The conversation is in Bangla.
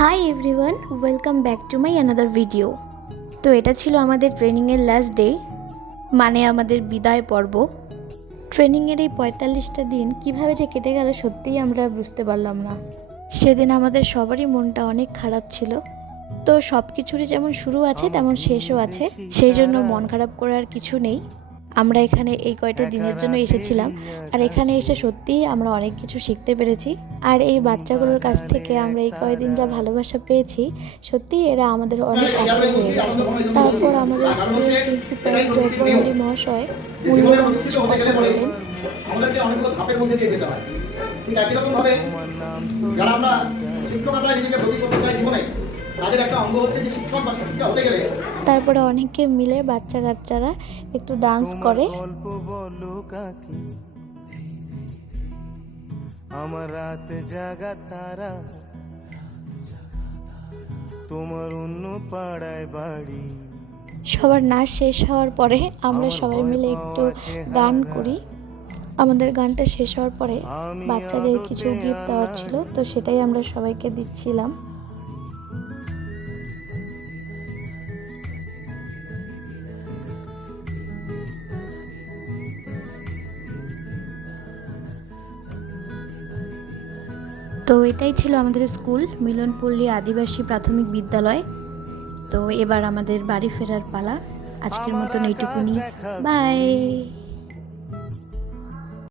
Hi everyone, welcome back to my another video. তো এটা ছিল আমাদের ট্রেনিংয়ের লাস্ট ডে, মানে আমাদের বিদায় পর্ব। ট্রেনিংয়ের এই ৪৫টা দিন কিভাবে যে কেটে গেল সত্যিই আমরা বুঝতে পারলাম না। সেদিন আমাদের সবারই মনটা অনেক খারাপ ছিল। তো সব কিছুরই যেমন শুরু আছে তেমন শেষও আছে, সেই জন্য মন খারাপ করার কিছু নেই। আমরা এখানে এই কয়টা দিনের জন্য এসেছিলাম, আর এখানে এসে সত্যিই আমরা অনেক কিছু শিখতে পেরেছি। আর এই বাচ্চাগুলোর কাছ থেকে আমরা এই কয়দিন যা ভালোবাসা পেয়েছি, সত্যিই এরা আমাদের অনেক কাছে হয়ে গেছে। তারপর আমাদের স্কুলের প্রিন্সিপাল জব্বর মহাশয় মূল্যবান কিছু কথা বললেন। আমাদেরকে অনেকগুলো ধাপের মধ্যে দিয়ে যেতে হয়। ঠিক একই রকম ভাবে যারা আমরা শিক্ষকতায় নিজেকে প্রতি করতে চাই জীবনে, তাদের একটা অঙ্গ হচ্ছে যে শিক্ষক বা শিক্ষিকা হতে গেলে। তারপরে অনেকে মিলে বাচ্চা কাচ্চারা একটু ডান্স করে। আমার রাত জাগা তারা, তোমার অন্য পাড়ায় বাড়ি। সবার নাচ শেষ হওয়ার পরে আমরা সবাই মিলে একটু গান করি। আমাদের গানটা শেষ হওয়ার পরে বাচ্চাদের কিছু গিফট দেওয়ার ছিল, তো সেটাই আমরা সবাইকে দিচ্ছিলাম। তো এটাই ছিল আমাদের স্কুল, মিলনপল্লী আদিবাসী প্রাথমিক বিদ্যালয়। তো এবার আমাদের বাড়ি ফেরার পালা। আজকের মতন এইটুকুনি, বাই।